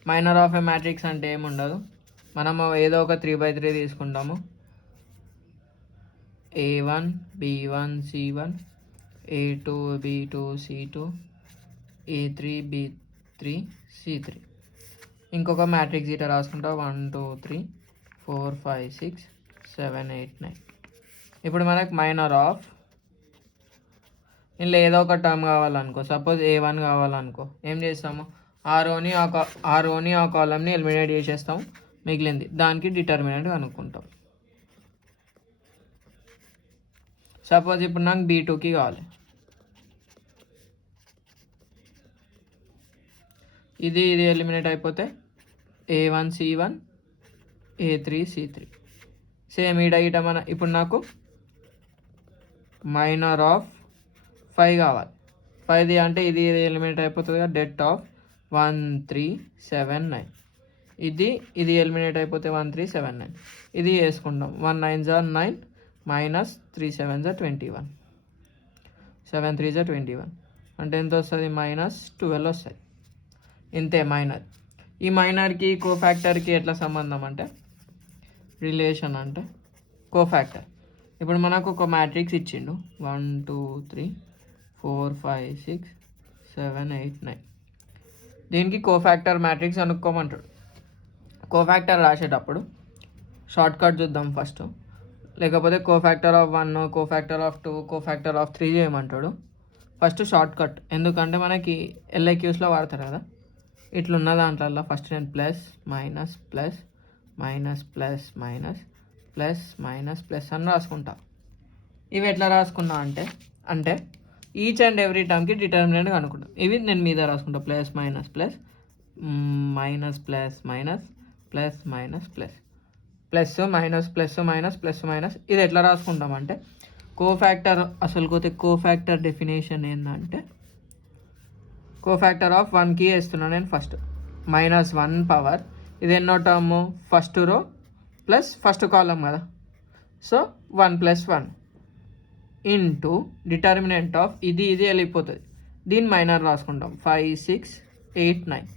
మైనర్ ఆఫ్ ఏ మ్యాట్రిక్స్ అంటే ఏముండదు, మనము ఏదో ఒక 3/3 తీసుకుంటాము. A1 B1 C1 A2 B2 C2 A3 B3 C3. ఇంకొక మ్యాట్రిక్స్ ఇట్లా రాసుకుంటా 1 2 3 4 5 6 7 8 9. ఇప్పుడు మనకు మైనర్ ఆఫ్ ఇందులో ఏదో ఒక టర్మ్ కావాలనుకో, సపోజ్ A1 కావాలనుకో, ఏం చేస్తాము, ఆ రోని ఆ కాలమ్ని ఎలిమినేట్ చేసేస్తాము, మిగిలింది దానికి డిటర్మినెంట్ కనుక్కుంటాం. సపోజ్ ఇప్పుడు నాకు B2కి కావాలి, ఇది ఎలిమినేట్ అయిపోతే A1 C1 A3 C3. Same ఈడ మన ఇప్పుడు నాకు మైనర్ ఆఫ్ 5 కావాలి. 5 అంటే ఇది ఎలిమినేట్ అయిపోతుంది కదా, డెట్ ఆఫ్ 1 3 7 9. ఇది ఎలిమినేట్ అయిపోతే 1 3 7 9. ఇది వేసుకుంటాం. 1 9 9 మైనస్ 3 7 21, 7 3 21 అంటే ఎంత వస్తుంది, -12 వస్తుంది. ఇంతే మైనర్. ఈ మైనర్కి కోఫ్యాక్టర్కి ఎట్లా సంబంధం అంటే రిలేషన్ అంటే కోఫ్యాక్టర్. ఇప్పుడు మనకు ఒక మ్యాట్రిక్స్ ఇచ్చిండు 1 2 3 4 5 6 7 8 9. దీనికి కోఫ్యాక్టర్ మ్యాట్రిక్స్ అనుకోమంటాడు. కోఫ్యాక్టర్ రాసేటప్పుడు షార్ట్ కట్ చూద్దాం ఫస్ట్, లేకపోతే cofactor of 1 cofactor of 2 cofactor of 3 చేయమంటాడు. ఫస్ట్ షార్ట్ కట్, ఎందుకంటే మనకి LIQస్లో వాడతారు కదా. ఇట్లున్న దాంట్లో ఫస్ట్ నేను plus minus plus minus plus minus plus minus plus అని రాసుకుంటా. ఇవి ఎట్లా రాసుకున్నా అంటే ఈచ్ అండ్ ఎవ్రీ టర్మ్కి డిటర్మినెంట్ అనుకుంటాం. ఇవి నేను మీద రాసుకుంటా, plus minus plus minus plus minus plus minus plus plus minus plus minus plus minus. ఇది ఎట్లా రాసుకుంటామంటే కోఫ్యాక్టర్, అసలు కోఫ్యాక్టర్ డెఫినేషన్ ఏంటంటే కోఫ్యాక్టర్ ఆఫ్ 1కి వేస్తున్నాను నేను ఫస్ట్, -1 పవర్, ఇది ఎన్నో term, first row plus first కాలం కదా, సో 1 + 1 ఇంటూ డిటర్మినెంట్ ఆఫ్ ఇది వెళ్ళిపోతుంది, దీన్ని మైనర్ రాసుకుంటాం 5 6 8 9.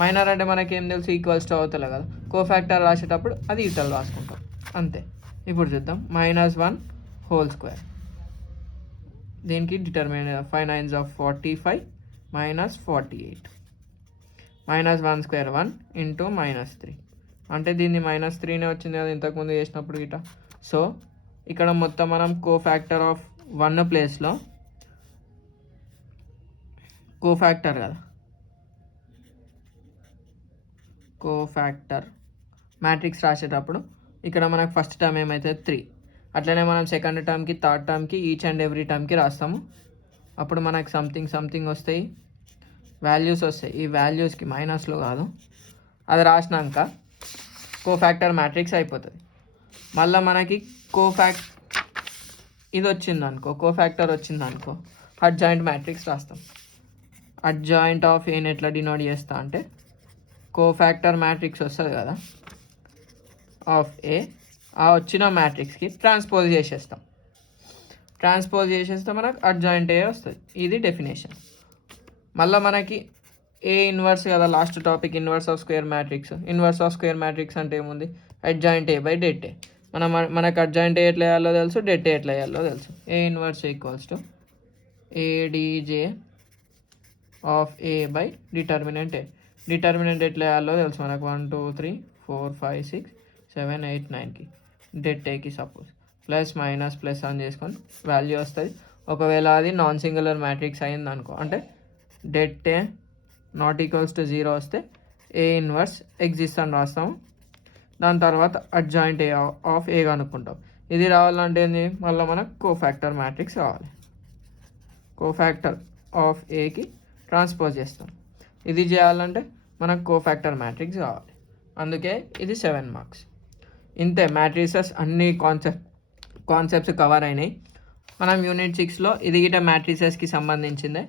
మైనర్ అంటే మనకి ఏం తెలుసు, ఈక్వల్స్ టు అవుతలే కదా, కోఫ్యాక్టర్ రాసేటప్పుడు అది ఇటల్ రాసుకుంటాం అంతే. ఇప్పుడు చూద్దాం, -1² దీనికి డిటర్మినెంట్ 5 9s 45 -48 -1² 1 ఇంటూ -3 అంటే దీన్ని -3నే వచ్చింది కదా ఇంతకుముందు చేసినప్పుడు గిట. సో ఇక్కడ మొత్తం మనం కోఫ్యాక్టర్ ఆఫ్ 1 ప్లేస్లో కోఫ్యాక్టర్ కదా, కోఫ్యాక్టర్ మ్యాట్రిక్స్ రాసేటప్పుడు ఇక్కడ మనకు ఫస్ట్ టర్మ్ ఏమైతే 3, అట్లనే మనం సెకండ్ టర్మ్కి థర్డ్ టర్మ్కి ఈచ్ అండ్ ఎవ్రీ టర్మ్కి రాస్తాము. అప్పుడు మనకు సంథింగ్ వస్తాయి, వాల్యూస్ వస్తాయి. ఈ వాల్యూస్కి మైనస్లో కాదు, అది రాసినాక కోఫ్యాక్టర్ మ్యాట్రిక్స్ అయిపోతుంది. మళ్ళీ మనకి ఇది వచ్చిందనుకో, కోఫ్యాక్టర్ వచ్చిందనుకో, అడ్జాయింట్ మ్యాట్రిక్స్ రాస్తాం. అడ్జాయింట్ ఆఫ్ ఏని ఎట్లా డినోట్ చేస్తా అంటే కోఫ్యాక్టర్ మ్యాట్రిక్స్ వస్తుంది కదా ఆఫ్ ఏ, ఆ వచ్చిన మ్యాట్రిక్స్కి ట్రాన్స్పోజ్ చేసేస్తే మనకు అడ్జాయింట్ ఏ వస్తుంది. ఇది డెఫినేషన్. మళ్ళీ మనకి ఏ ఇన్వర్స్ కదా, last topic inverse of square matrix. Inverse of square matrix అంటే ఏముంది, అడ్జాయింట్ ఏ బై డెట్ ఏ. మనకు అడ్జాయింట్ ఏ ఎట్లా వేయాలో తెలుసు, డెట్ ఏ ఎట్లా వేయాలో తెలుసు. ఏ inverse equals to ADJ of A by determinant A. Determinant ఎట్లా వేయాలో తెలుసు మనకు, 1 2 3 4 5 6 7 8 9కి డెట్ ఏకి సపోజ్ ప్లస్ మైనస్ ప్లస్ అని చేసుకొని వాల్యూ వస్తుంది. ఒకవేళ అది నాన్ సింగులర్ మ్యాట్రిక్స్ అయింది అనుకో, అంటే det A not equals to 0 వస్తే ఏ ఇన్వర్స్ ఎగ్జిస్ట్ అని రాస్తాము. దాని తర్వాత అడ్జాయింట్ ఏ ఆఫ్ ఏ కనుక్కుంటాం. ఇది రావాలంటే ఏంది, మళ్ళీ మనకు కోఫ్యాక్టర్ మ్యాట్రిక్స్ రావాలి. కోఫ్యాక్టర్ ఆఫ్ ఏకి ట్రాన్స్పోజ్ చేస్తాం. ఇది చేయాలంటే మనకు కోఫ్యాక్టర్ మ్యాట్రిక్స్ కావాలి. అందుకే ఇది 7 మార్క్స్. ఇంతే, మ్యాట్రిసెస్ అన్ని కాన్సెప్ట్స్ కవర్ అయినాయి. మనం యూనిట్ 6లో ఇది గిట మ్యాట్రిసెస్కి సంబంధించిందే.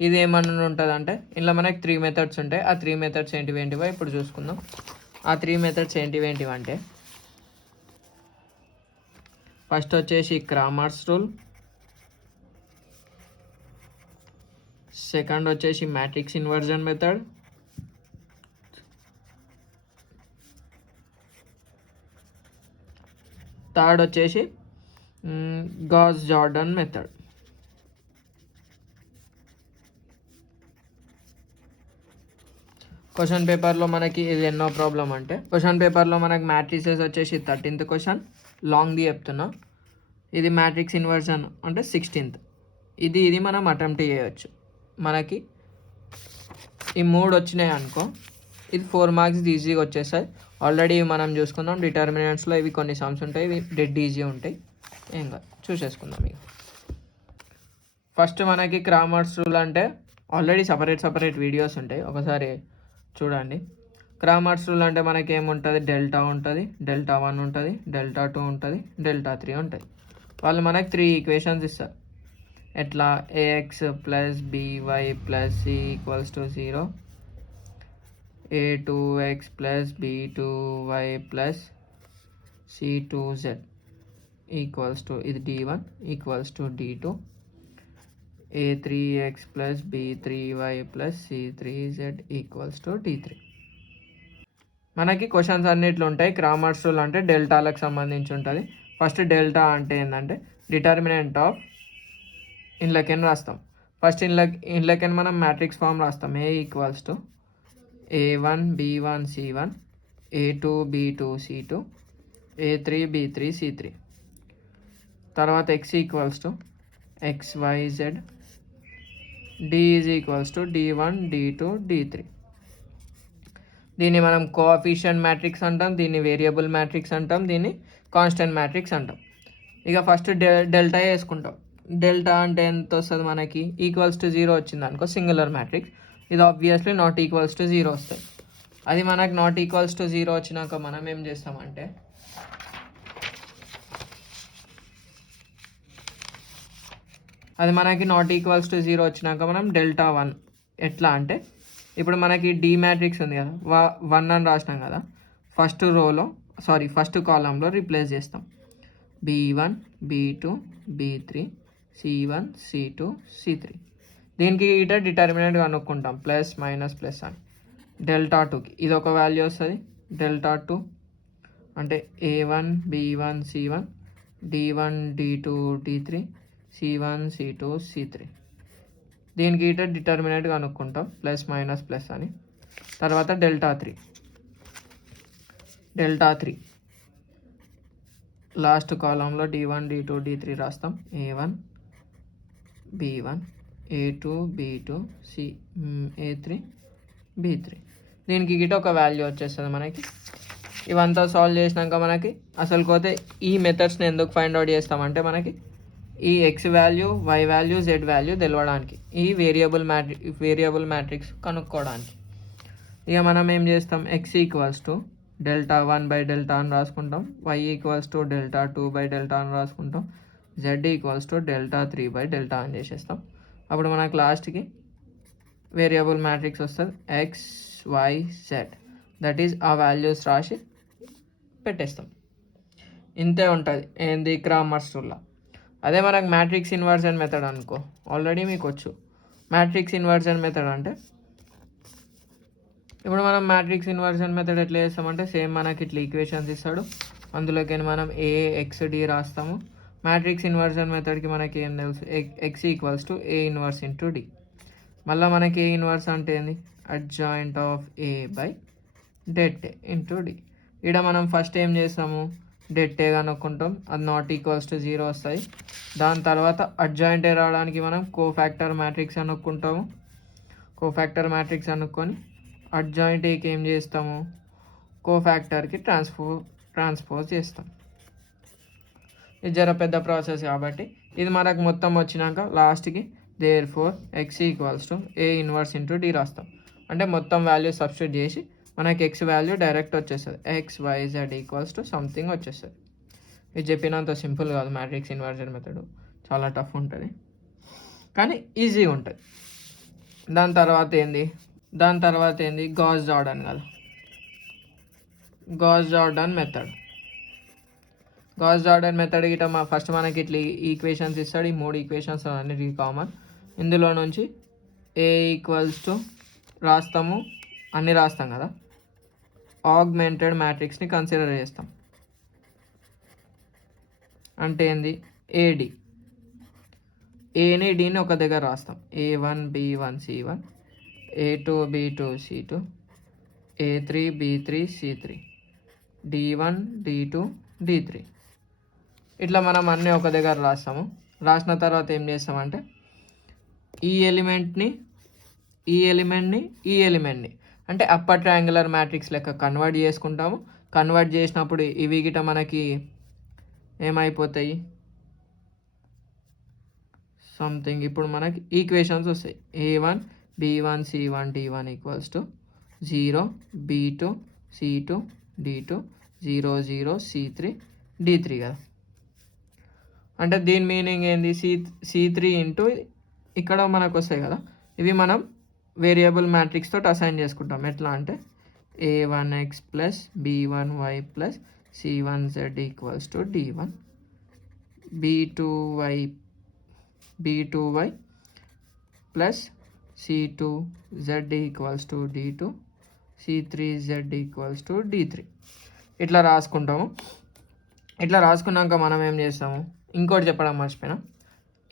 ఇది ఏమన్నా ఉంటుంది అంటే ఇందులో మనకి 3 మెథడ్స్ ఉంటాయి. ఆ 3 మెథడ్స్ ఏంటివో ఇప్పుడు చూసుకుందాం. ఆ 3 మెథడ్స్ ఏంటివంటే ఫస్ట్ వచ్చేసి క్రామర్స్ రూల్, సెకండ్ వచ్చేసి మ్యాట్రిక్స్ ఇన్వర్జన్ మెథడ్, థర్డ్ వచ్చేసి గాస్ జార్డన్ మెథడ్. క్వశ్చన్ పేపర్లో మనకి ఇది ఎన్నో ప్రాబ్లం అంటే, క్వశ్చన్ పేపర్లో మనకి మ్యాట్రిసెస్ వచ్చేసి 13th క్వశ్చన్, లాంగ్ది చెప్తున్నా. ఇది మ్యాట్రిక్స్ ఇన్వర్షన్ అంటే 16th. ఇది మనం అటెంప్ట్ చేయవచ్చు. మనకి ఈ 3 వచ్చినాయి అనుకో, ఇది 4 మార్క్స్ ఈజీగా వచ్చేస్తాయి. ఆల్రెడీ మనం చూసుకుందాం. డిటర్మినెంట్స్లో ఇవి కొన్ని సమ్స్ ఉంటాయి, ఇవి డెడ్ ఈజీ ఉంటాయి. ఏం కాదు, చూసేసుకుందాం. ఇక ఫస్ట్ మనకి క్రామర్స్ రూల్ అంటే ఆల్రెడీ సపరేట్ వీడియోస్ ఉంటాయి, ఒకసారి చూడండి. క్రామర్స్ రూల్ అంటే మనకి ఏముంటుంది, డెల్టా ఉంటుంది, డెల్టా 1 ఉంటుంది, డెల్టా 2 ఉంటుంది, డెల్టా 3 ఉంటుంది. వాళ్ళు మనకి 3 ఈక్వేషన్స్ ఇస్తారు. ఎట్లా, a x plus b y plus c equals to 0, a2x plus b2y plus c2z equals to, ఇది d1 equals to d2, a3x plus b3y plus c3z equals to d3. మనకి క్వశ్చన్స్ అన్నిట్లు ఉంటాయి. క్రామర్స్ రూల్ అంటే డెల్టాలకు సంబంధించి ఉంటుంది. ఫస్ట్ డెల్టా అంటే ఏంటంటే డిటర్మినెంట్ ఆఫ్ ఇన్లకెన్ రాస్తాం. ఫస్ట్ ఇన్లకెన్ మనం మ్యాట్రిక్స్ ఫామ్ రాస్తాం. A equals to a1 b1 c1, a2 b2 c2, a3 b3 c3. తర్వాత x equals to xyz, d is equals to d1 d2 d3. దీన్ని మనం కోఎఫిషియంట్ మ్యాట్రిక్స్ అంటాం, దీన్ని వేరియబుల్ మ్యాట్రిక్స్ అంటాం, దీన్ని కాన్స్టెంట్ మ్యాట్రిక్స్ అంటాం. ఇక ఫస్ట్ డెల్టా వేసుకుంటాం. డెల్టా అంటే ఎంత వస్తుంది మనకి, ఈక్వల్స్ టు 0 వచ్చింది అనుకో, సింగులర్ మ్యాట్రిక్స్. ఇది ఆబ్వియస్లీ నాట్ ఈక్వల్స్ టు 0 వస్తుంది. అది మనకు నాట్ ఈక్వల్స్ టు 0 వచ్చినాక మనం ఏం చేస్తామంటే, అది మనకి నాట్ ఈక్వల్స్ టు 0 వచ్చినాక మనం డెల్టా 1 ఎట్లా అంటే, ఇప్పుడు మనకి డి మ్యాట్రిక్స్ ఉంది కదా, 1 అని రాసినాం కదా, ఫస్ట్ కాలంలో రీప్లేస్ చేస్తాం. b1 b2 b3 c1 c2 c3. దీనికి ఇట డిటర్మినెంట్ కనుక్కుంటాం, ప్లస్ మైనస్ ప్లస్ అని. డెల్టా 2కి ఇది ఒక వాల్యూ వస్తుంది, డెల్టా 2 అంటే a1 b1 c1, d1 d2 d3, c1 c2 c3. దీనికి ఇట డిటర్మినెంట్ కనుక్కుంటాం, ప్లస్ మైనస్ ప్లస్ అని. తర్వాత డెల్టా 3 లాస్ట్ కాలంలో d1 d2 d3 రాస్తాం. a1 b1 a2 b2 a3 b3. దీనికి గిట ఒక వాల్యూ వచ్చేస్తుంది మనకి. ఇవంతా సాల్వ్ చేసినాక మనకి అసలు పోతే ఈ మెథడ్స్ని ఎందుకు ఫైండ్ అవుట్ చేస్తామంటే, మనకి ఈ X value, Y value, Z value తెలవడానికి, ఈ వేరియబుల్ మ్యాట్రిక్స్ కనుక్కోవడానికి. ఇక మనం ఏం చేస్తాం, X equals to delta 1 by delta అని రాసుకుంటాం, Y equals to delta 2 by delta అని రాసుకుంటాం, Z equals to delta 3 by delta అని చేసేస్తాం. అప్పుడు మనకు లాస్ట్కి వేరియబుల్ మ్యాట్రిక్స్ వస్తుంది, X Y Z. That is ఆ వాల్యూస్ రాసి పెట్టేస్తాం. ఇంతే ఉంటుంది ఏంది క్రామర్స్ రూల్. అదే మనకు మ్యాట్రిక్స్ ఇన్వర్షన్ మెథడ్ అనుకో, ఆల్రెడీ మీకు వచ్చు. మ్యాట్రిక్స్ ఇన్వర్షన్ మెథడ్ అంటే, ఇప్పుడు మనం మ్యాట్రిక్స్ ఇన్వర్షన్ మెథడ్ ఎట్లా చేస్తామంటే, సేమ్ మనకి ఇట్లా ఈక్వేషన్స్ ఇస్తాడు, అందులోకి మనం ఏ ఎక్స్ డి రాస్తాము. మ్యాట్రిక్స్ ఇన్వర్షన్ మెథడ్కి మనకి ఏం తెలుసు, X equals to A inverse into D. మళ్ళీ మనకి ఏ ఇన్వర్స్ అంటే ఏంది, adjoint of A by det A into D. ఇక్కడ మనం ఫస్ట్ ఏం చేస్తాము, డెట్ ఏ కనుక్కుంటాం, అది నాట్ ఈక్వల్స్ టు 0 వస్తాయి. దాని తర్వాత అడ్జాయింట్ ఏ రావడానికి మనం కోఫ్యాక్టర్ మ్యాట్రిక్స్ అనుక్కుంటాము. కోఫ్యాక్టర్ మ్యాట్రిక్స్ అనుక్కొని అడ్జాయింట్ ఏకి ఏం చేస్తాము, కోఫ్యాక్టర్కి ట్రాన్స్పోజ్ చేస్తాం. ఇది జర పెద్ద ప్రాసెస్ కాబట్టి ఇది మనకు మొత్తం వచ్చినాక లాస్ట్కి therefore X equals to A inverse into D రాస్తాం. అంటే మొత్తం వాల్యూ సబ్స్టిట్యూట్ చేసి మనకి ఎక్స్ వాల్యూ డైరెక్ట్ వచ్చేస్తుంది, X Y Z equals to something వచ్చేస్తుంది. ఇది చెప్పినంత సింపుల్ కాదు మ్యాట్రిక్స్ ఇన్వర్షన్ మెథడ్, చాలా టఫ్ ఉంటుంది కానీ ఈజీగా ఉంటుంది. దాని తర్వాత ఏంది గాస్ జార్డన్ కదా, Gauss Jordan method. Gauss Jordan method గిట్ట ఫస్ట్ మనకి ఇట్లా ఈక్వేషన్స్ ఇస్తాడు. ఈ 3 ఈక్వేషన్స్ అన్నిటికీ కామన్. ఇందులో నుంచి ఏ ఈక్వల్స్ టు రాస్తాము, అన్నీ రాస్తాం కదా, ఆగ్మెంటెడ్ మ్యాట్రిక్స్ని కన్సిడర్ చేస్తాం. అంటే ఏంది ఏడి. ఏని డీని ఒక దగ్గర రాస్తాం. A1 B1 C1, A2 B2 C2, A3 B3 C3, D1 D2 D3. ఇట్లా మనం అన్నీ ఒక దగ్గర రాస్తాము. రాసిన తర్వాత ఏం చేస్తామంటే ఈ ఎలిమెంట్ని అంటే అప్పర్ ట్రయాంగులర్ మ్యాట్రిక్స్ లెక్క కన్వర్ట్ చేసుకుంటాము. కన్వర్ట్ చేసినప్పుడు ఇవి గిట మనకి ఏమైపోతాయి సంథింగ్. ఇప్పుడు మనకి ఈక్వేషన్స్ వస్తాయి. A1 B1 C1 D1 equals to 0 B2 C2 D2 0 0 C3 D3 కదా. అంటే దీని మీనింగ్ ఏంది, C3 ఇంటూ ఇక్కడ మనకు వస్తాయి కదా, ఇవి మనం వేరియబుల్ మ్యాట్రిక్స్ తోటి అసైన్ చేసుకుంటాం. ఎట్లా అంటే A1x plus B1y plus C1z equals to D1, B2y plus C2z equals to D2, C3z equals to D3. ఇట్లా రాసుకుంటాము. ఇట్లా రాసుకున్నాక మనం ఏం చేస్తాము, ఇంకోటి చెప్పడం మర్చిపోయినా,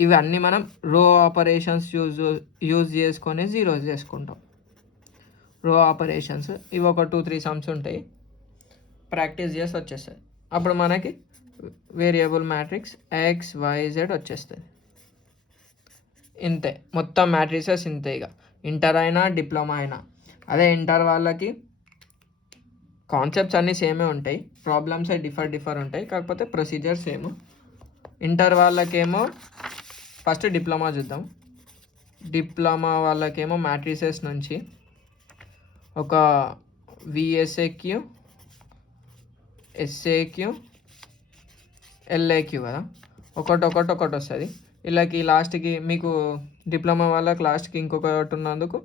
ఇవి అన్నీ మనం రో ఆపరేషన్స్ యూజ్ చేసుకొని జీరోస్ చేసుకుంటాం. రో ఆపరేషన్స్ ఇవి ఒక 2-3 సమ్స్ ఉంటాయి, ప్రాక్టీస్ చేసి వచ్చేస్తుంది. అప్పుడు మనకి వేరియబుల్ మ్యాట్రిక్స్ XYZ వచ్చేస్తుంది. ఇంతే, మొత్తం మ్యాట్రిసెస్ ఇంతే. ఇక ఇంటర్ అయినా డిప్లొమా అయినా అదే. ఇంటర్ వాళ్ళకి కాన్సెప్ట్స్ అన్నీ సేమే ఉంటాయి, ప్రాబ్లమ్స్ డిఫర్ ఉంటాయి, కాకపోతే ప్రొసీజర్ సేమ్. ఇంటర్ వాళ్ళకేమో ఫస్ట్ డిప్లొమా చూద్దాం. డిప్లొమా వాళ్ళకేమో మ్యాట్రిసెస్ నుంచి ఒక VSAQ, SAQ, LAQ కదా, ఒకటి వస్తుంది. వీళ్ళకి లాస్ట్కి మీకు డిప్లొమా వాళ్ళకి లాస్ట్కి ఇంకొకటి ఉన్నందుకు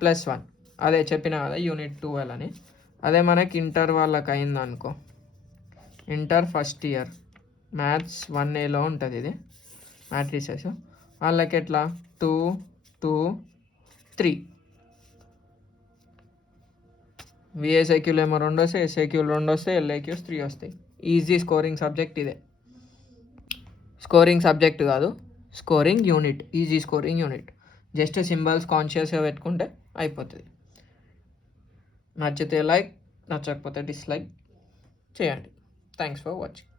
+1. అదే చెప్పిన కదా యూనిట్ 12 అని. అదే మనకి ఇంటర్ వాళ్ళకి అయిందనుకో, ఇంటర్ ఫస్ట్ ఇయర్ మ్యాథ్స్ 1Aలో ఉంటుంది ఇది మ్యాట్రిసెస్. వాళ్ళకి ఎట్లా 2 2 3. VSAQలు ఏమో 2 వస్తాయి, SAQలు 2 వస్తాయి, LAQs 3 వస్తాయి. ఈజీ స్కోరింగ్ సబ్జెక్ట్ ఇదే. స్కోరింగ్ సబ్జెక్ట్ కాదు, scoring unit, easy scoring unit. Just symbols కాన్షియస్గా పెట్టుకుంటే అయిపోతుంది. నచ్చితే లైక్, నచ్చకపోతే డిస్లైక్ చేయండి. Thanks for watching.